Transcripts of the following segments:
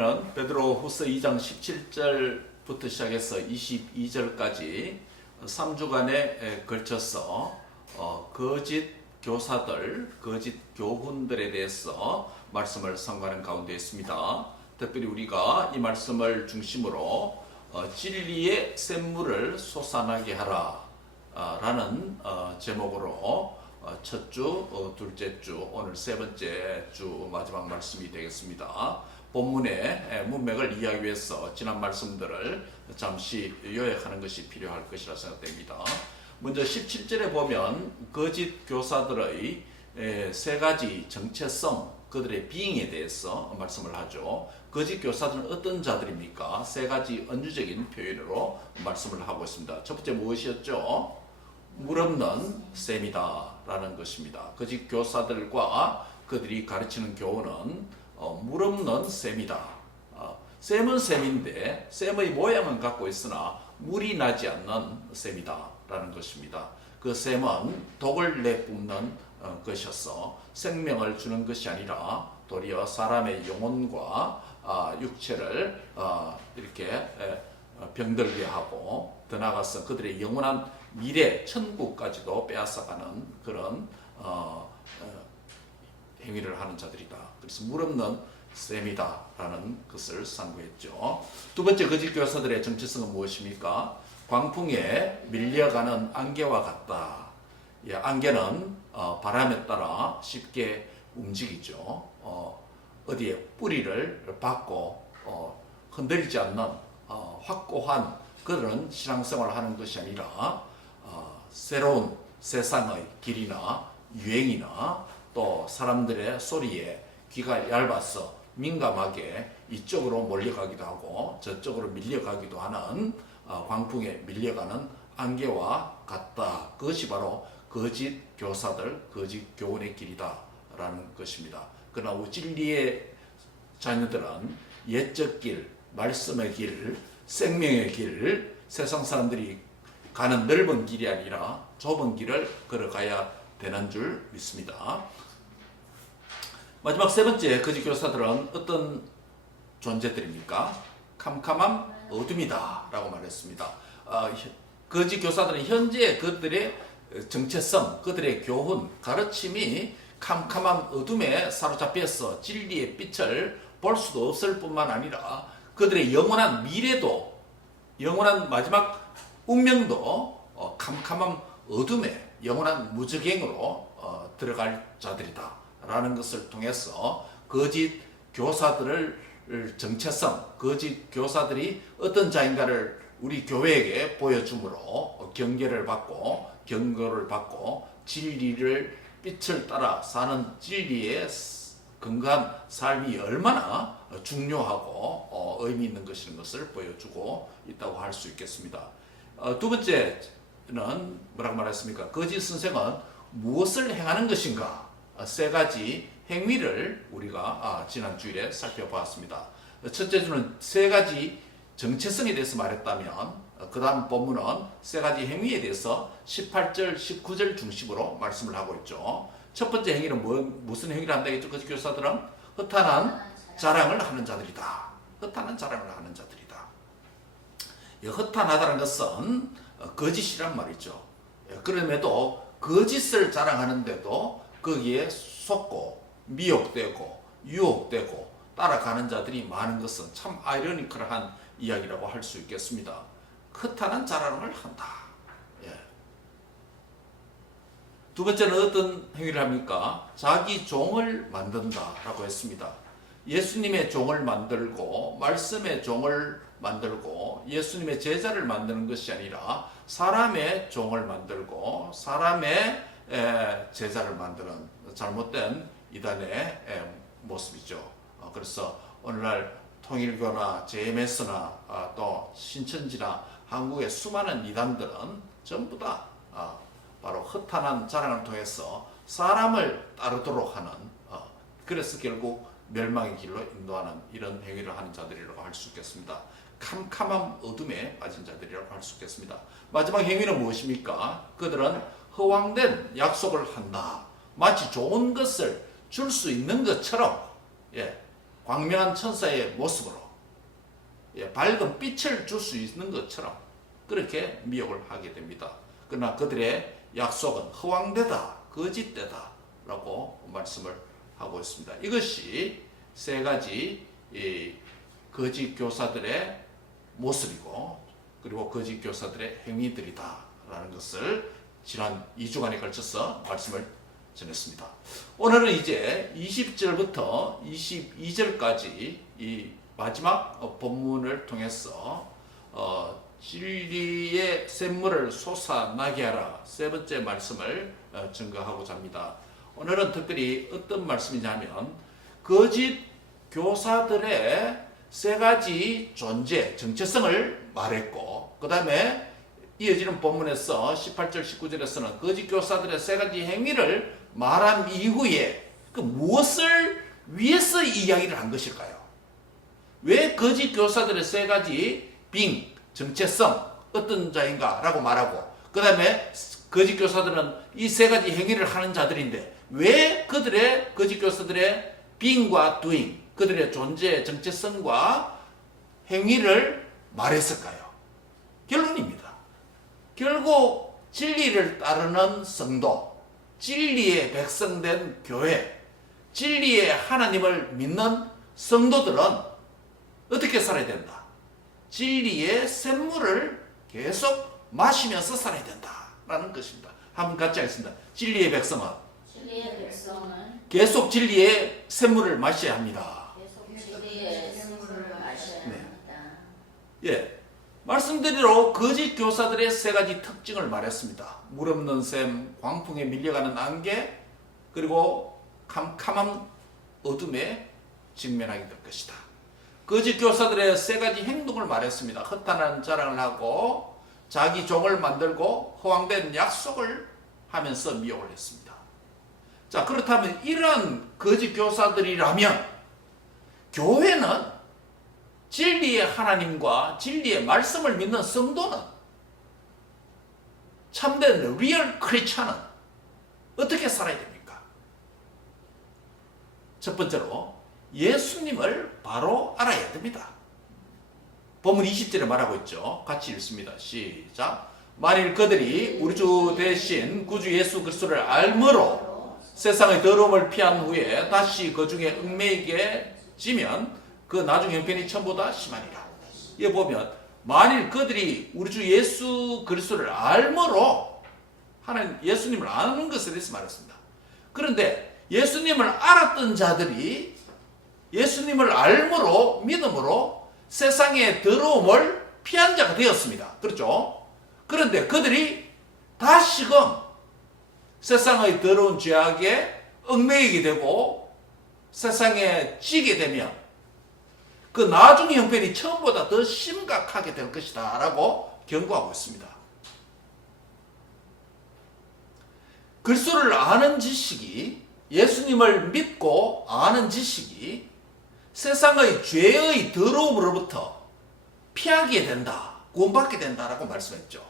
우리는 베드로후서 2장 17절부터 시작해서 22절까지 3주간에 걸쳐서 거짓 교사들, 거짓 교훈들에 대해서 말씀을 선고하는 가운데 있습니다. 특별히 우리가 이 말씀을 중심으로 진리의 샘물을 솟아나게 하라 라는 제목으로 첫 주, 둘째 주, 오늘 세 번째 주 마지막 말씀이 되겠습니다. 본문의 문맥을 이해하기 위해서 지난 말씀들을 잠시 요약하는 것이 필요할 것이라 생각됩니다. 먼저 17절에 보면 거짓 교사들의 세 가지 정체성, 그들의 비잉에 대해서 말씀을 하죠. 거짓 교사들은 어떤 자들입니까? 세 가지 은유적인 표현으로 말씀을 하고 있습니다. 첫 번째 무엇이었죠? 물 없는 셈이다 라는 것입니다. 거짓 교사들과 그들이 가르치는 교훈은 물 없는 셈이다. 셈은 셈인데 셈의 모양은 갖고 있으나 물이 나지 않는 셈이다 라는 것입니다. 그 셈은 독을 내뿜는 것이어서 생명을 주는 것이 아니라 도리어 사람의 영혼과 육체를 이렇게 병들게 하고 더 나아가서 그들의 영원한 미래 천국까지도 빼앗아가는 그런 행위를 하는 자들이다. 그래서 물 없는 셈이다 라는 것을 상고했죠. 두 번째 거짓 교사들의 정체성은 무엇입니까? 광풍에 밀려가는 안개와 같다. 안개는 바람에 따라 쉽게 움직이죠. 어디에 뿌리를 받고 흔들리지 않는 확고한 그런 신앙생활을 하는 것이 아니라 새로운 세상의 길이나 유행이나 또 사람들의 소리에 귀가 얇아서 민감하게 이쪽으로 몰려가기도 하고 저쪽으로 밀려가기도 하는 광풍에 밀려가는 안개와 같다. 그것이 바로 거짓 교사들, 거짓 교훈의 길이다 라는 것입니다. 그러나 진리의 자녀들은 옛적 길, 말씀의 길, 생명의 길, 세상 사람들이 가는 넓은 길이 아니라 좁은 길을 걸어가야 되는 줄 믿습니다. 마지막 세 번째 거짓 교사들은 어떤 존재들입니까? 캄캄한 어둠이다 라고 말했습니다. 거짓 교사들은 현재 그들의 정체성, 그들의 교훈, 가르침이 캄캄한 어둠에 사로잡혀서 진리의 빛을 볼 수도 없을 뿐만 아니라 그들의 영원한 미래도, 영원한 마지막 운명도 캄캄한 어둠에 영원한 무적행으로 들어갈 자들이다 라는 것을 통해서 거짓 교사들을 정체성, 거짓 교사들이 어떤 자인가를 우리 교회에게 보여줌으로 경계를 받고 경고를 받고 진리를 빛을 따라 사는 진리의 건강한 삶이 얼마나 중요하고 의미 있는 것을 보여주고 있다고 할 수 있겠습니다. 두 번째는 뭐라고 말했습니까? 거짓 선생은 무엇을 행하는 것인가? 세 가지 행위를 우리가 지난 주일에 살펴보았습니다. 첫째 주는 세 가지 정체성에 대해서 말했다면 그 다음 본문은 세 가지 행위에 대해서 18절, 19절 중심으로 말씀을 하고 있죠. 첫 번째 행위는 무슨 행위를 한다겠죠? 거짓 교사들은 허탄한 자랑을 하는 자들이다. 허탄한 자랑을 하는 자들이다. 허탄하다는 것은 거짓이란 말이죠. 그럼에도 거짓을 자랑하는데도 거기에 속고 미혹되고 유혹되고 따라가는 자들이 많은 것은 참 아이러니컬한 이야기라고 할 수 있겠습니다. 허탄한 자랑을 한다. 두 번째는 어떤 행위를 합니까? 자기 종을 만든다 라고 했습니다. 예수님의 종을 만들고 말씀의 종을 만들고 예수님의 제자를 만드는 것이 아니라 사람의 종을 만들고 사람의 제자를 만드는 잘못된 이단의 모습이죠. 그래서 오늘날 통일교나 JMS나 또 신천지나 한국의 수많은 이단들은 전부 다 바로 허탄한 자랑을 통해서 사람을 따르도록 하는 그래서 결국 멸망의 길로 인도하는 이런 행위를 하는 자들이라고 할 수 있겠습니다. 캄캄한 어둠에 빠진 자들이라고 할 수 있겠습니다. 마지막 행위는 무엇입니까? 그들은 허황된 약속을 한다. 마치 좋은 것을 줄 수 있는 것처럼 광명한 천사의 모습으로 밝은 빛을 줄 수 있는 것처럼 그렇게 미혹을 하게 됩니다. 그러나 그들의 약속은 허황되다, 거짓되다 라고 말씀을 하고 있습니다. 이것이 세 가지 거짓 교사들의 모습이고 그리고 거짓 교사들의 행위들이다 라는 것을 지난 2주간에 걸쳐서 말씀을 전했습니다. 오늘은 이제 20절부터 22절까지 이 마지막 본문을 통해서 진리의 샘물을 솟아나게 하라 세 번째 말씀을 증거하고자 합니다. 오늘은 특별히 어떤 말씀이냐면 거짓 교사들의 세 가지 존재, 정체성을 말했고 그 다음에 이어지는 본문에서 18절, 19절에서는 거짓 교사들의 세 가지 행위를 말한 이후에 그 무엇을 위해서 이 이야기를 한 것일까요? 왜 거짓 교사들의 세 가지 정체성, 어떤 자인가 라고 말하고 그 다음에 거짓 교사들은 이 세 가지 행위를 하는 자들인데 왜 그들의 거짓 교사들의 being과 doing, 그들의 존재, 정체성과 행위를 말했을까요? 결론입니다. 결국 진리를 따르는 성도, 진리의 백성된 교회, 진리의 하나님을 믿는 성도들은 어떻게 살아야 된다? 진리의 샘물을 계속 마시면서 살아야 된다라는 것입니다. 한번 같이 하겠습니다. 진리의 백성은 계속 진리의 샘물을 마셔야 합니다. 예, 말씀드리로 거짓 교사들의 세 가지 특징을 말했습니다. 물 없는 샘, 광풍에 밀려가는 안개, 그리고 캄캄한 어둠에 직면하게 될 것이다. 거짓 교사들의 세 가지 행동을 말했습니다. 허탄한 자랑을 하고 자기 종을 만들고 허황된 약속을 하면서 미혹을 했습니다. 자, 그렇다면 이러한 거짓 교사들이라면 교회는 진리의 하나님과 진리의 말씀을 믿는 성도는 참된 리얼 크리스천은 어떻게 살아야 됩니까? 첫 번째로 예수님을 바로 알아야 됩니다. 본문 20절에 말하고 있죠. 같이 읽습니다. 시작. 만일 그들이 우리 주 대신 구주 예수 그리스도를 알므로 세상의 더러움을 피한 후에 다시 그 중에 얽매이게 지면 그 나중 형편이 처음보다 심하니라. 이에 보면 만일 그들이 우리 주 예수 그리스도를 알므로 하나님 예수님을 아는 것에 대해서 말했습니다. 그런데 예수님을 알았던 자들이 예수님을 알므로 믿음으로 세상의 더러움을 피한 자가 되었습니다. 그렇죠? 그런데 그들이 다시금 세상의 더러운 죄악에 얽매이게 되고 세상에 지게 되면 그 나중의 형편이 처음보다 더 심각하게 될 것이다 라고 경고하고 있습니다. 그리스도를 아는 지식이, 예수님을 믿고 아는 지식이 세상의 죄의 더러움으로부터 피하게 된다, 구원받게 된다라고 말씀했죠.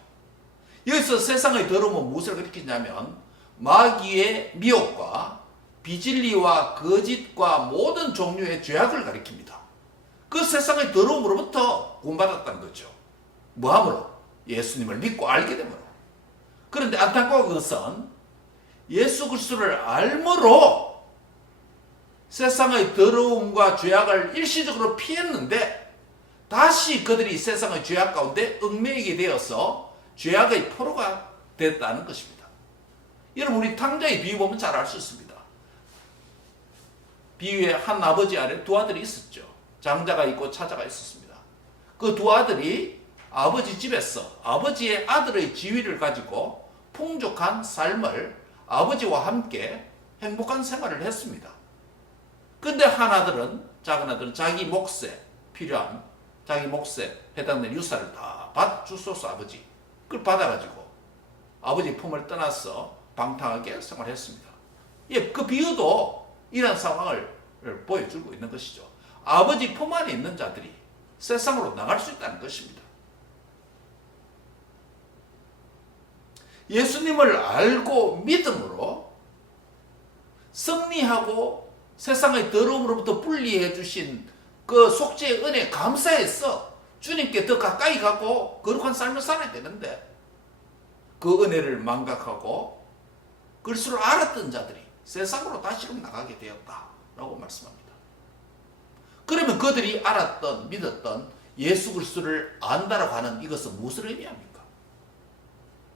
여기서 세상의 더러움은 무엇을 가리키냐면 마귀의 미혹과 비진리와 거짓과 모든 종류의 죄악을 가리킵니다. 그 세상의 더러움으로부터 구원받았다는 거죠. 뭐함으로? 예수님을 믿고 알게 되므로. 그런데 안타까운 것은 예수 그리스도를 알므로 세상의 더러움과 죄악을 일시적으로 피했는데 다시 그들이 세상의 죄악 가운데 얽매이게 되어서 죄악의 포로가 됐다는 것입니다. 여러분, 우리 탕자의 비유 보면 잘 알 수 있습니다. 비유에 한 아버지 아래 두 아들이 있었죠. 장자가 있고 차자가 있었습니다. 그 두 아들이 아버지 집에서 아버지의 아들의 지위를 가지고 풍족한 삶을 아버지와 함께 행복한 생활을 했습니다. 근데 한 아들은, 작은 아들은 자기 몫에 필요한, 자기 몫에 해당되는 유산을 다 주소서 아버지. 그걸 받아가지고 아버지 품을 떠나서 방탕하게 생활했습니다. 예, 그 비유도 이런 상황을 보여주고 있는 것이죠. 아버지 품 안에 있는 자들이 세상으로 나갈 수 있다는 것입니다. 예수님을 알고 믿음으로 승리하고 세상의 더러움으로부터 분리해 주신 그 속죄의 은혜 감사해서 주님께 더 가까이 가고 거룩한 삶을 살아야 되는데 그 은혜를 망각하고 그리스도를 알았던 자들이 세상으로 다시금 나가게 되었다라고 말씀합니다. 그러면 그들이 알았던 믿었던 예수 그리스도를 안다라고 하는 이것은 무엇을 의미합니까?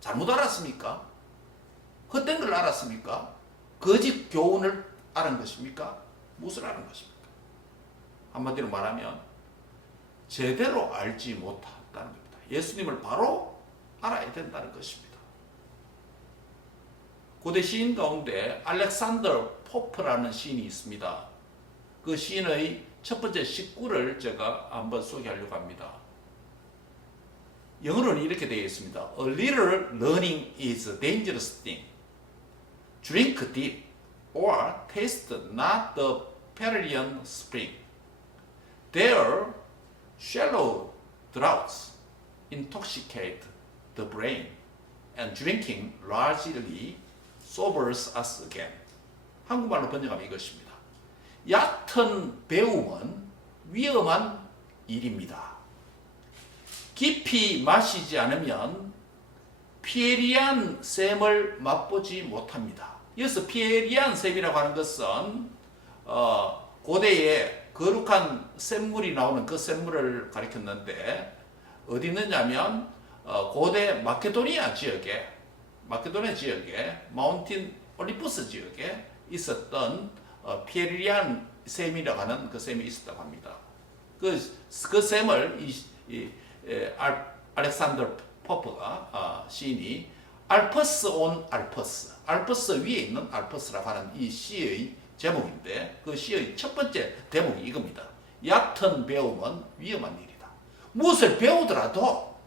잘못 알았습니까? 헛된 걸 알았습니까? 거짓 교훈을 알은 것입니까? 무엇을 알은 것입니까? 한마디로 말하면 제대로 알지 못했다는 겁니다. 예수님을 바로 알아야 된다는 것입니다. 고대 시인 가운데 알렉산더 포프라는 시인이 있습니다. 그 시인의 첫 번째 식구를 제가 한번 소개하려고 합니다. 영어로는 이렇게 되어 있습니다. A little learning is a dangerous thing. Drink deep or taste not the Perillian spring. Their shallow draughts intoxicate the brain, and drinking largely sobers us again. 한국말로 번역하면 이것입니다. 얕은 배움은 위험한 일입니다. 깊이 마시지 않으면 피에리안 샘을 맛보지 못합니다. 여기서 피에리안 샘이라고 하는 것은 고대에 거룩한 샘물이 나오는 그 샘물을 가리켰는데 어디 있느냐면 고대 마케도니아 지역에 마운틴 올리푸스 지역에 있었던 피에리안 샘이라고 하는 그 샘이 있었다고 합니다. 그 샘을 알렉산더 포프가 시인이 알퍼스 온 알퍼스 위에 있는 알퍼스라고 하는 이 시의 제목인데 그 시의 첫 번째 대목이 이겁니다. 얕은 배움은 위험한 일이다. 무엇을 배우더라도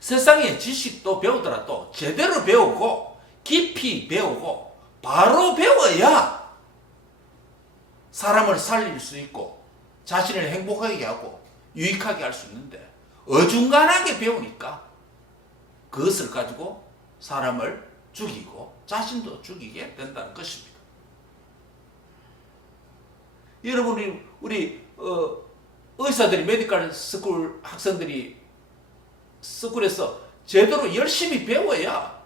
세상의 지식도 배우더라도 제대로 배우고 깊이 배우고 바로 배워야 사람을 살릴 수 있고 자신을 행복하게 하고 유익하게 할 수 있는데 어중간하게 배우니까 그것을 가지고 사람을 죽이고 자신도 죽이게 된다는 것입니다. 여러분 우리 의사들이 메디컬 스쿨 학생들이 스쿨에서 제대로 열심히 배워야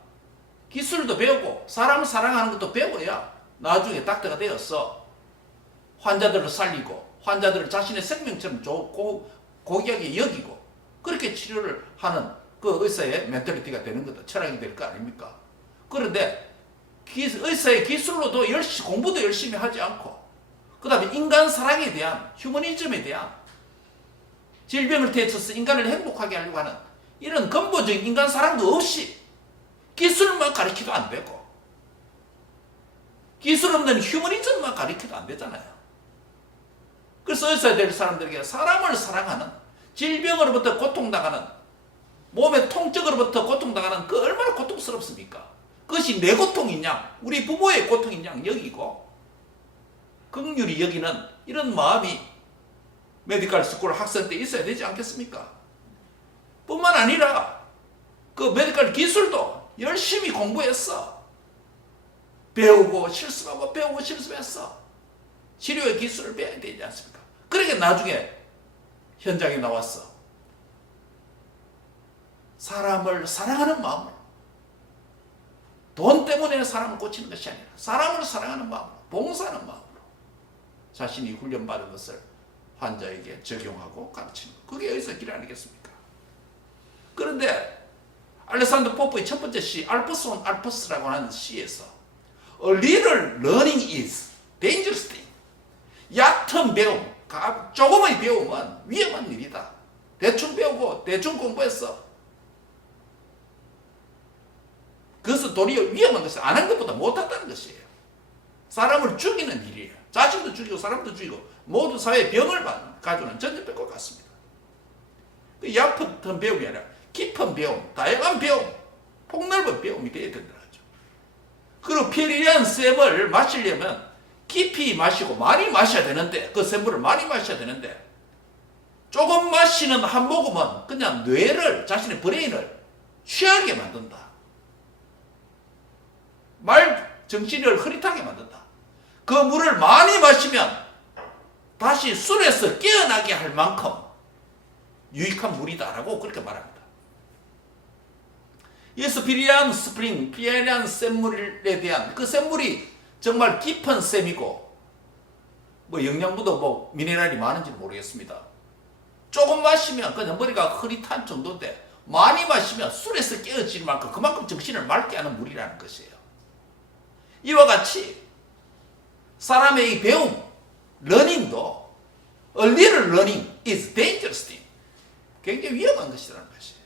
기술도 배우고 사람을 사랑하는 것도 배워야 나중에 닥터가 되어서 환자들을 살리고 환자들을 자신의 생명처럼 고귀하게 여기고 그렇게 치료를 하는 그 의사의 멘탈리티가 되는 것도 철학이 될 거 아닙니까? 그런데 의사의 기술로도 공부도 열심히 하지 않고 그 다음에 인간 사랑에 대한 휴머니즘에 대한 질병을 대처해서 인간을 행복하게 하려고 하는 이런 근본적인 인간 사랑도 없이 기술만 가르쳐도 안 되고 기술 없는 휴머니즘만 가르쳐도 안 되잖아요. 그래서 의사야 될 사람들에게 사람을 사랑하는 질병으로부터 고통당하는 몸의 통증으로부터 고통당하는 그 얼마나 고통스럽습니까? 그것이 내 고통인 양 우리 부모의 고통인 양 여기고 긍휼히 여기는 이런 마음이 메디컬 스쿨 학생 때 있어야 되지 않겠습니까? 뿐만 아니라 그 메디컬 기술도 열심히 공부했어. 배우고 실습하고 배우고 실습했어. 치료의 기술을 배워야 되지 않습니까? 그러니까 나중에 현장에 나왔어. 사람을 사랑하는 마음으로 돈 때문에 사람을 고치는 것이 아니라 사람을 사랑하는 마음으로 봉사하는 마음으로 자신이 훈련받은 것을 환자에게 적용하고 가르치는 것. 그게 여기서 길 아니겠습니까? 그런데 알렉산더 포프의 첫 번째 시 알퍼스 온 알퍼스라고 하는 시에서 A little learning is dangerous thing. 얕은 배움, 조금의 배움은 위험한 일이다. 대충 배우고 대충 공부했어. 그것은 도리어 위험한 것이 안 한 것보다 못한다는 것이에요. 사람을 죽이는 일이에요. 자신도 죽이고 사람도 죽이고 모든 사회에 병을 가져오는 전염병과 같습니다. 그 얕은 배움이 아니라 깊은 배움, 다양한 배움, 폭넓은 배움이 되어야 된다 하죠. 그리고 피에리안 샘을 마시려면 깊이 마시고 많이 마셔야 되는데 그 샘물을 많이 마셔야 되는데 조금 마시는 한 모금은 그냥 뇌를 자신의 브레인을 취하게 만든다. 말 정신을 흐릿하게 만든다. 그 물을 많이 마시면 다시 술에서 깨어나게 할 만큼 유익한 물이다라고 그렇게 말합니다. 이에서 피리안 스프링, 피리안 샘물에 대한 그 샘물이 정말 깊은 샘이고 뭐 영양분도 뭐 미네랄이 많은지 모르겠습니다. 조금 마시면 그냥 머리가 흐릿한 정도인데 많이 마시면 술에서 깨어질 만큼 그만큼 정신을 맑게 하는 물이라는 것이에요. 이와 같이 사람의 이 배움, 러닝도 a little learning is dangerous thing. 굉장히 위험한 것이라는 것이에요.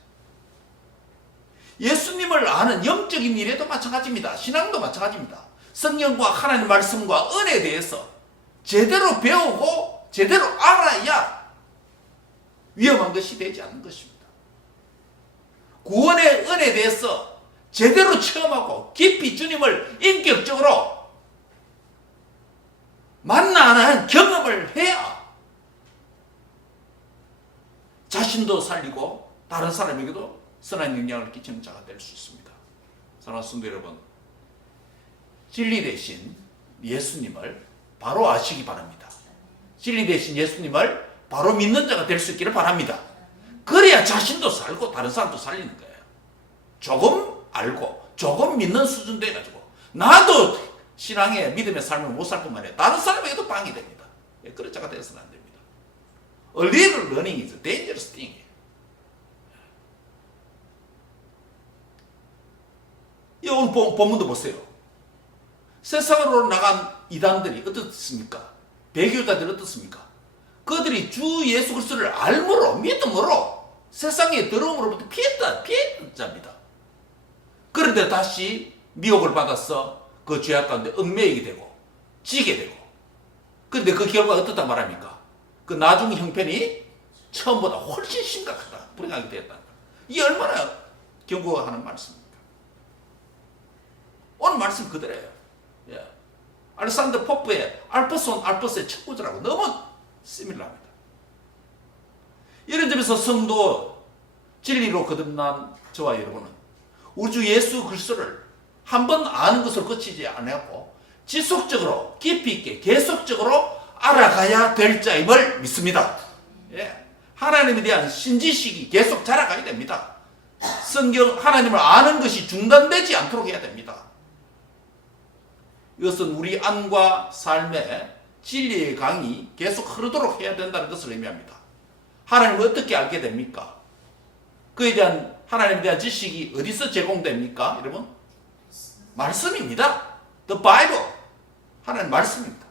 예수님을 아는 영적인 일에도 마찬가지입니다. 신앙도 마찬가지입니다. 성경과 하나님의 말씀과 은혜에 대해서 제대로 배우고 제대로 알아야 위험한 것이 되지 않는 것입니다. 구원의 은혜에 대해서 제대로 체험하고 깊이 주님을 인격적으로 만나는 경험을 해야 자신도 살리고 다른 사람에게도 선한 영향을 끼치는 자가 될 수 있습니다. 사랑하는 성도 여러분, 진리 대신 예수님을 바로 아시기 바랍니다. 진리 대신 예수님을 바로 믿는 자가 될 수 있기를 바랍니다. 그래야 자신도 살고 다른 사람도 살리는 거예요. 조금 알고 조금 믿는 수준 돼가지고 나도 신앙의 믿음의 삶을 못 살 뿐만 아니라 다른 사람에게도 방이 됩니다. 그런 자가 되어서는 안 됩니다. A little learning is a dangerous thing. 이 오늘 본문도 보세요. 세상으로 나간 이단들이 어떻습니까? 배교자들이 어떻습니까? 그들이 주 예수 그리스도를 알므로 믿음으로 세상의 더러움으로부터 피했던 자입니다. 그런데 다시 미혹을 받아서 그 죄악 가운데 얽매이게 되고 지게 되고, 그런데 그 결과가 어떻단 말합니까? 그 나중 형편이 처음보다 훨씬 심각하다, 불행하게 되었다. 이게 얼마나 경고하는 말씀입니까? 오늘 말씀 그대로예요. 예. 알렉산더 포프의 알프스 온 알프스의 첫 구절하고 너무 시밀러합니다. 이런 점에서 성도 진리로 거듭난 저와 여러분은 우리 주 예수 그리스도를 한 번 아는 것으로 그치지 않았고 지속적으로 깊이 있게 계속적으로 알아가야 될 자임을 믿습니다. 예. 하나님에 대한 신지식이 계속 자라가야 됩니다. 성경 하나님을 아는 것이 중단되지 않도록 해야 됩니다. 이것은 우리 안과 삶에 진리의 강이 계속 흐르도록 해야 된다는 것을 의미합니다. 하나님을 어떻게 알게 됩니까? 그에 대한 하나님에 대한 지식이 어디서 제공됩니까? 여러분, 말씀입니다. The Bible, 하나님 말씀입니다.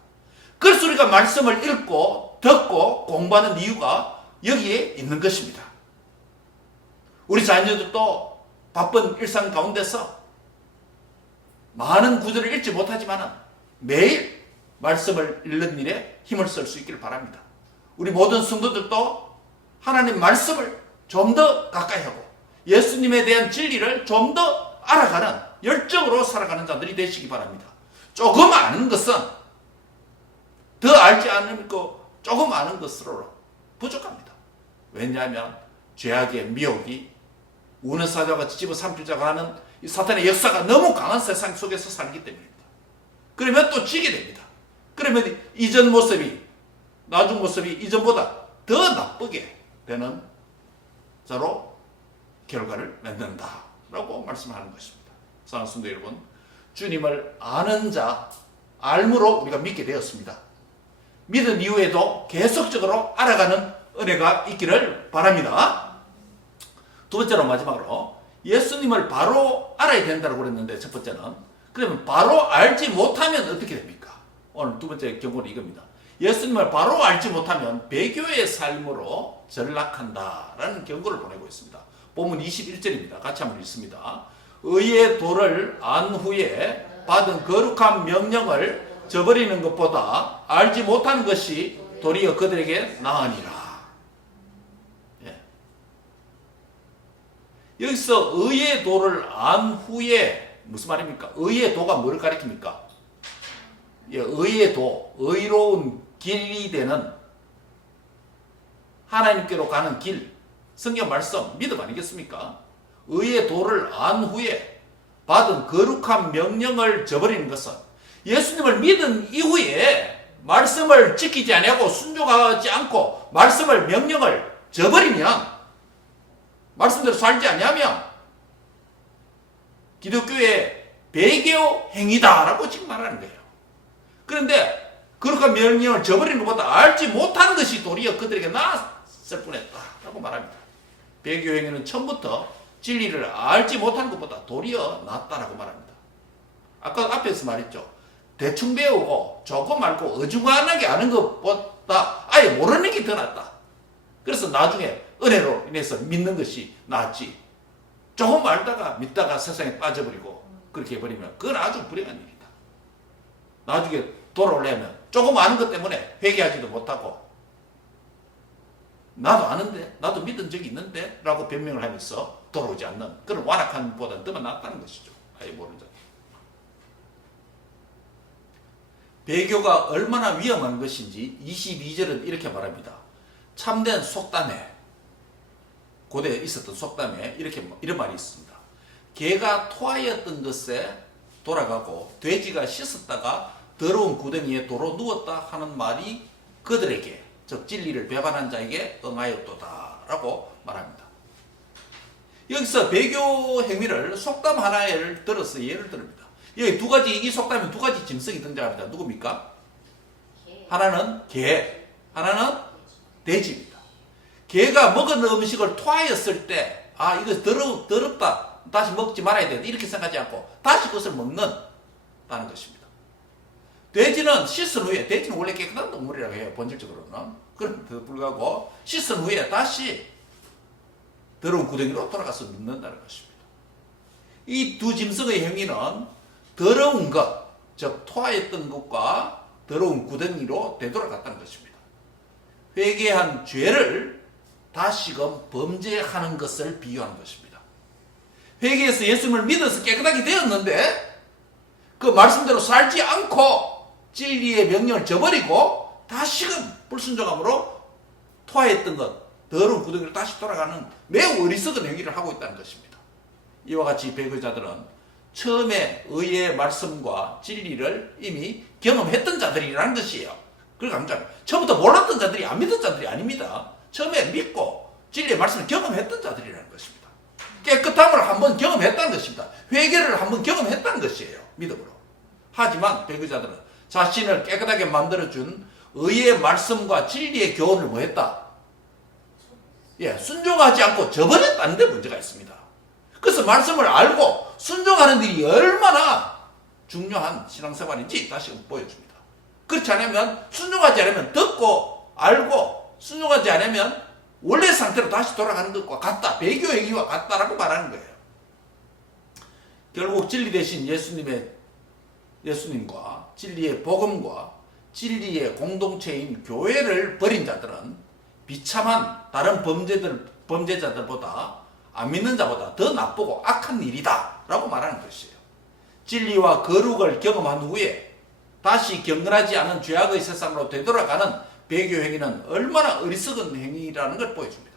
그래서 우리가 말씀을 읽고 듣고 공부하는 이유가 여기에 있는 것입니다. 우리 자녀들도 바쁜 일상 가운데서 많은 구절을 읽지 못하지만 매일 말씀을 읽는 일에 힘을 쓸 수 있기를 바랍니다. 우리 모든 성도들도 하나님 말씀을 좀 더 가까이 하고 예수님에 대한 진리를 좀 더 알아가는 열정으로 살아가는 자들이 되시기 바랍니다. 조금 아는 것은 더 알지 않고 조금 아는 것으로 부족합니다. 왜냐하면 죄악의 미혹이 우는 사자가 집어삼킬 자가 하는 이 사탄의 역사가 너무 강한 세상 속에서 살기 때문입니다. 그러면 또 지게 됩니다. 그러면 이전 모습이, 나중 모습이 이전보다 더 나쁘게 되는 자로 결과를 맺는다라고 말씀하는 것입니다. 사랑하는 성도 여러분, 주님을 아는 자, 알므로 우리가 믿게 되었습니다. 믿은 이후에도 계속적으로 알아가는 은혜가 있기를 바랍니다. 두 번째로 마지막으로 예수님을 바로 알아야 된다고 그랬는데, 첫 번째는 그러면 바로 알지 못하면 어떻게 됩니까? 오늘 두 번째 경고는 이겁니다. 예수님을 바로 알지 못하면 배교의 삶으로 전락한다라는 경고를 보내고 있습니다. 본문 21절입니다. 같이 한번 읽습니다. 의의 도를 안 후에 받은 거룩한 명령을 저버리는 것보다 알지 못하는 것이 도리어 그들에게 나으니라. 예. 여기서 의의 도를 안 후에 무슨 말입니까? 의의 도가 뭐를 가리킵니까? 예, 의의 도, 의로운 길이 되는 하나님께로 가는 길, 성경 말씀, 믿음 아니겠습니까? 의의 도를 안 후에 받은 거룩한 명령을 저버리는 것은 예수님을 믿은 이후에 말씀을 지키지 아니하고 순종하지 않고 말씀을 명령을 저버리면, 말씀대로 살지 아니하면 기독교의 배교 행위다라고 지금 말하는 거예요. 그런데 그렇게 명령을 저버리는 것보다 알지 못하는 것이 도리어 그들에게 나았을 뿐이었다라고 말합니다. 배교 행위는 처음부터 진리를 알지 못하는 것보다 도리어 낫다라고 말합니다. 아까 앞에서 말했죠. 대충 배우고 조금 알고 어중간하게 아는 것보다 아예 모르는 게 더 낫다. 그래서 나중에 은혜로 인해서 믿는 것이 낫지. 조금 알다가 믿다가 세상에 빠져버리고 그렇게 해버리면 그건 아주 불행한 일이다. 나중에 돌아오려면 조금 아는 것 때문에 회개하지도 못하고 나도 아는데, 나도 믿은 적이 있는데 라고 변명을 하면서 돌아오지 않는 그런 완악한 보다 더 낫다는 것이죠. 아예 모르는 자. 배교가 얼마나 위험한 것인지 22절은 이렇게 말합니다. 참된 속담에, 고대에 있었던 속담에 이런 말이 있습니다. 개가 토하였던 것에 돌아가고 돼지가 씻었다가 더러운 구덩이에 도로 누웠다 하는 말이 그들에게, 즉 진리를 배반한 자에게 응하였도다 라고 말합니다. 여기서 배교 행위를 속담 하나를 들어서 예를 듭니다. 여기 두 가지, 이 속담에 두 가지 짐승이 등장합니다. 누굽니까? 하나는 개, 하나는 돼지입니다. 개가 먹은 음식을 토하였을 때, 아, 이거 더럽다, 다시 먹지 말아야 된다, 이렇게 생각하지 않고 다시 그것을 먹는다는 것입니다. 돼지는 씻은 후에, 돼지는 원래 깨끗한 동물이라고 해요, 본질적으로는. 그런데도 불구하고 씻은 후에 다시 더러운 구덩이로 돌아가서 눕는다는 것입니다. 이 두 짐승의 행위는 더러운 것, 즉 토하였던 것과 더러운 구덩이로 되돌아갔다는 것입니다. 회개한 죄를 다시금 범죄하는 것을 비유하는 것입니다. 회개해서 예수님을 믿어서 깨끗하게 되었는데 그 말씀대로 살지 않고 진리의 명령을 저버리고 다시금 불순종함으로 토하였던 것, 더러운 구덩이로 다시 돌아가는 매우 어리석은 행위를 하고 있다는 것입니다. 이와 같이 배교자들은 처음에 의의 말씀과 진리를 이미 경험했던 자들이라는 것이에요. 그걸 강조합니다. 처음부터 몰랐던 자들이, 안 믿은 자들이 아닙니다. 처음에 믿고 진리의 말씀을 경험했던 자들이라는 것입니다. 깨끗함을 한번 경험했다는 것입니다. 회개를 한번 경험했다는 것이에요. 믿음으로. 하지만 배교자들은 자신을 깨끗하게 만들어준 의의 말씀과 진리의 교훈을 뭐 했다? 예, 순종하지 않고 저버렸다는 데 문제가 있습니다. 그래서 말씀을 알고 순종하는 일이 얼마나 중요한 신앙생활인지 다시 보여줍니다. 그렇지 않으면, 순종하지 않으면, 듣고 알고 순종하지 않으면 원래 상태로 다시 돌아가는 것과 같다, 배교 행위와 같다라고 말하는 거예요. 결국 진리 대신 예수님과 진리의 복음과 진리의 공동체인 교회를 버린 자들은 비참한 다른 범죄자들보다, 안 믿는 자보다 더 나쁘고 악한 일이다 라고 말하는 것이에요. 진리와 거룩을 경험한 후에 다시 경건하지 않은 죄악의 세상으로 되돌아가는 배교 행위는 얼마나 어리석은 행위라는 걸 보여줍니다.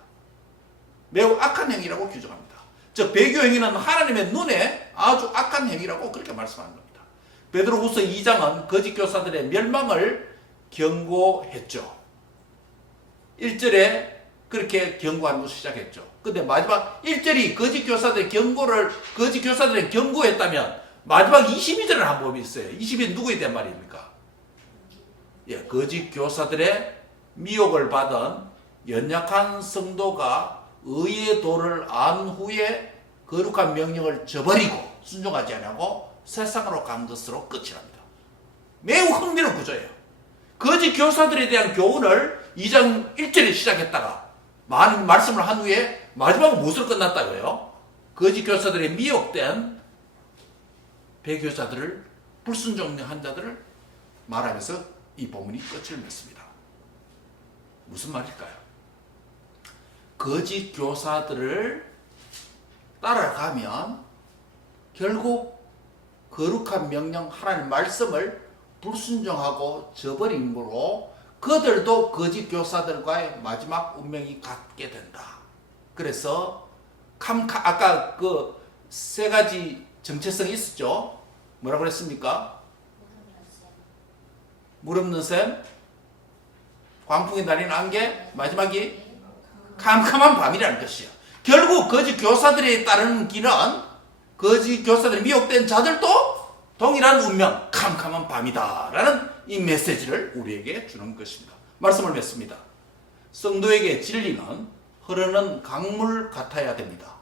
매우 악한 행위라고 규정합니다. 즉 배교 행위는 하나님의 눈에 아주 악한 행위라고 그렇게 말씀하는 겁니다. 베드로후서 2장은 거짓 교사들의 멸망을 경고했죠. 1절에 그렇게 경고하는 것을 시작했죠. 근데 마지막 1절이 거짓 교사들의 경고했다면 마지막 22절은 한 법이 있어요. 22는 누구에 대한 말입니까? 예, 거짓 교사들의 미혹을 받은 연약한 성도가 의의 도를 안 후에 거룩한 명령을 저버리고 순종하지 않고 세상으로 간 것으로 끝이 납니다. 매우 흥미로운 구조예요. 거짓 교사들에 대한 교훈을 2장 1절에 시작했다가 많은 말씀을 한 후에 마지막은 무엇으로 끝났다고요? 거짓 교사들의 미혹된 배교자들을, 불순종한 자들을 말하면서 이 본문이 끝을 맺습니다. 무슨 말일까요? 거짓 교사들을 따라가면 결국 거룩한 명령, 하나님 말씀을 불순종하고 저버림으로 그들도 거짓 교사들과의 마지막 운명이 같게 된다. 그래서 아까 그 세 가지 정체성이 있었죠. 뭐라고 그랬습니까? 물 없는 샘, 광풍이 날리는 안개, 마지막이 캄캄한 밤이라는 것이요. 결국 거짓 교사들에 따르는 길은 거짓 교사들이 미혹된 자들도 동일한 운명, 캄캄한 밤이다라는 이 메시지를 우리에게 주는 것입니다. 말씀을 맺습니다. 성도에게 진리는 흐르는 강물 같아야 됩니다.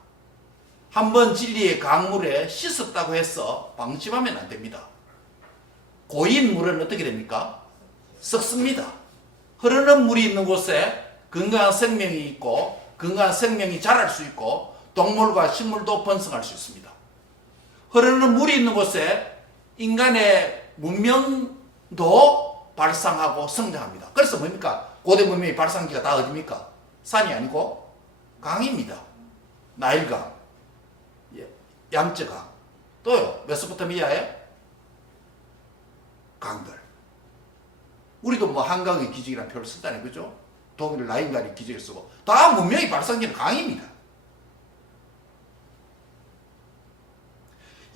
한번 진리의 강물에 씻었다고 해서 방심하면 안 됩니다. 고인 물은 어떻게 됩니까? 썩습니다. 흐르는 물이 있는 곳에 건강한 생명이 있고 건강한 생명이 자랄 수 있고 동물과 식물도 번성할 수 있습니다. 흐르는 물이 있는 곳에 인간의 문명도 발상하고 성장합니다. 그래서 뭡니까? 고대 문명의 발상기가 다 어디입니까? 산이 아니고 강입니다. 나일강, 양쯔강, 또요 메소포타미아의 강들. 우리도 뭐 한강의 기적이라는 표를 썼다는 거죠. 독일 라인강의 기적을 쓰고 다 문명의 발상기는 강입니다.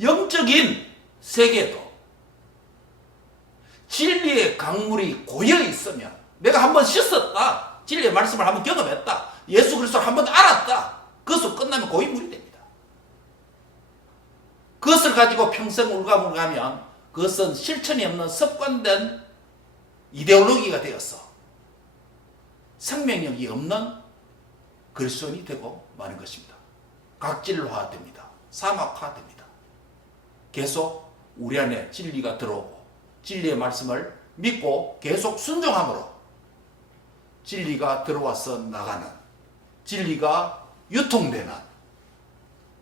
영적인 세계도 진리의 강물이 고여 있으면 내가 한번 씻었다. 진리의 말씀을 한번 경험했다. 예수 그리스도를 한번 알았다. 그것으로 끝나면 고인물이 됩니다. 그것을 가지고 평생 울가물가하면 그것은 실천이 없는 습관된 이데올로기가 되어서 생명력이 없는 그리스도인이 되고 마는 것입니다. 각질화됩니다. 사막화됩니다. 계속 우리 안에 진리가 들어오고 진리의 말씀을 믿고 계속 순종함으로 진리가 들어와서 나가는, 진리가 유통되는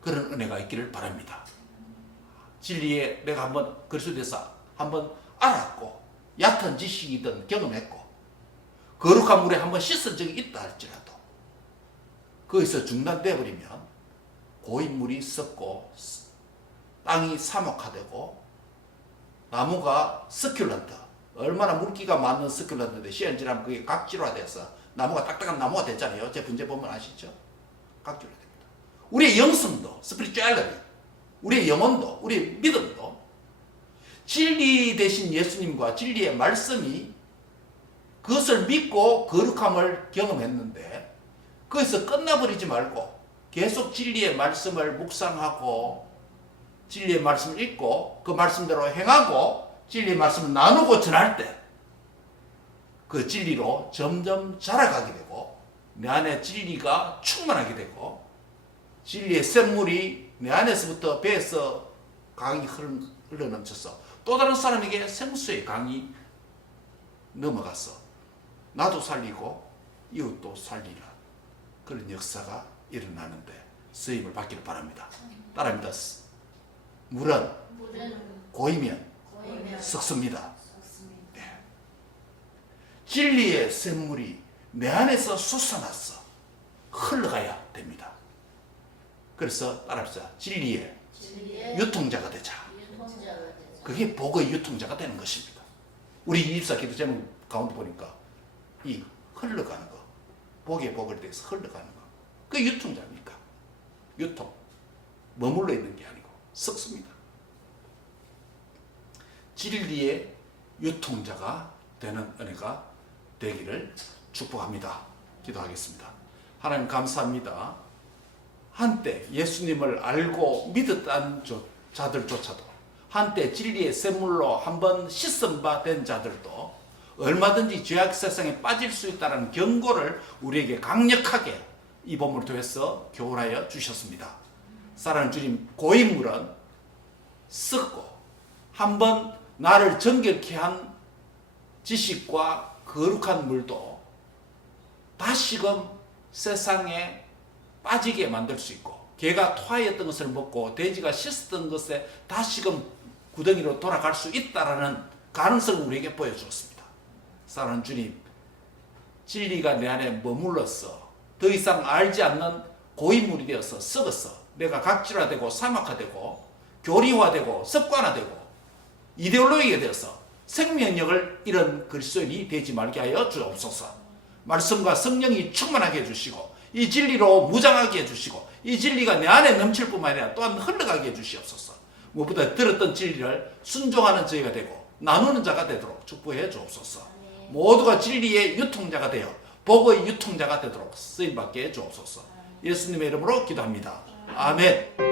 그런 은혜가 있기를 바랍니다. 진리에 내가 한번 그리스도에 대해서 한번 알았고 얕은 지식이든 경험했고 거룩한 물에 한번 씻은 적이 있다 할지라도 거기서 중단되어 버리면 고인물이 썩고 땅이 사막화되고 나무가 서큘런트, 얼마나 물기가 많은 서큘런트인데 시간 지나면 그게 각질화돼서 나무가 딱딱한 나무가 됐잖아요. 제 분재 보면 아시죠? 각질화됩니다. 우리의 영성도, 스피리추얼리티, 우리의 영혼도, 우리의 믿음도 진리 대신 예수님과 진리의 말씀이 그것을 믿고 거룩함을 경험했는데 거기서 끝나버리지 말고 계속 진리의 말씀을 묵상하고 진리의 말씀을 읽고 그 말씀대로 행하고 진리의 말씀을 나누고 전할 때 그 진리로 점점 자라가게 되고 내 안에 진리가 충만하게 되고 진리의 샘물이 내 안에서부터 배에서 강이 흘러넘쳐서 또 다른 사람에게 생수의 강이 넘어가서 나도 살리고 이웃도 살리라 그런 역사가 일어나는데 쓰임을 받기를 바랍니다. 따라합니다. 물은 고이면 썩습니다. 네. 진리의 샘물이 내 안에서 솟아나서 흘러가야 됩니다. 그래서 따라합시다. 진리의 유통자가 되자. 그게 복의 유통자가 되는 것입니다. 우리 24 기도 제목 가운데 보니까 이 흘러가는 거, 복의 복을 대해서 흘러가는 거, 그게 유통자입니까? 유통, 머물러 있는 게 아니고 썩습니다. 진리의 유통자가 되는 은혜가 되기를 축복합니다. 기도하겠습니다. 하나님 감사합니다. 한때 예수님을 알고 믿었던 자들조차도 한때 진리의 샘물로 한번 씻은 바 된 자들도 얼마든지 죄악 세상에 빠질 수 있다는 경고를 우리에게 강력하게 이 본문을 통해서 교훈하여 주셨습니다. 사랑하는 주님, 고인물은 썩고 한번 나를 정결케 한 지식과 거룩한 물도 다시금 세상에 빠지게 만들 수 있고 개가 토하였던 것을 먹고 돼지가 씻었던 것에 다시금 구덩이로 돌아갈 수 있다라는 가능성을 우리에게 보여주었습니다. 사랑하는 주님, 진리가 내 안에 머물러서 더 이상 알지 않는 고인물이 되어서 썩어서 내가 각질화되고 사막화되고 교리화되고 습관화되고 이데올로기가 되어서 생명력을 잃은 그리스도인이 되지 말게 하여 주옵소서. 말씀과 성령이 충만하게 해주시고 이 진리로 무장하게 해주시고 이 진리가 내 안에 넘칠 뿐만 아니라 또한 흘러가게 해주시옵소서. 무엇보다 들었던 진리를 순종하는 저희가 되고 나누는 자가 되도록 축복해 주옵소서. 모두가 진리의 유통자가 되어 복의 유통자가 되도록 쓰임받게 해 주옵소서. 예수님의 이름으로 기도합니다. 아멘.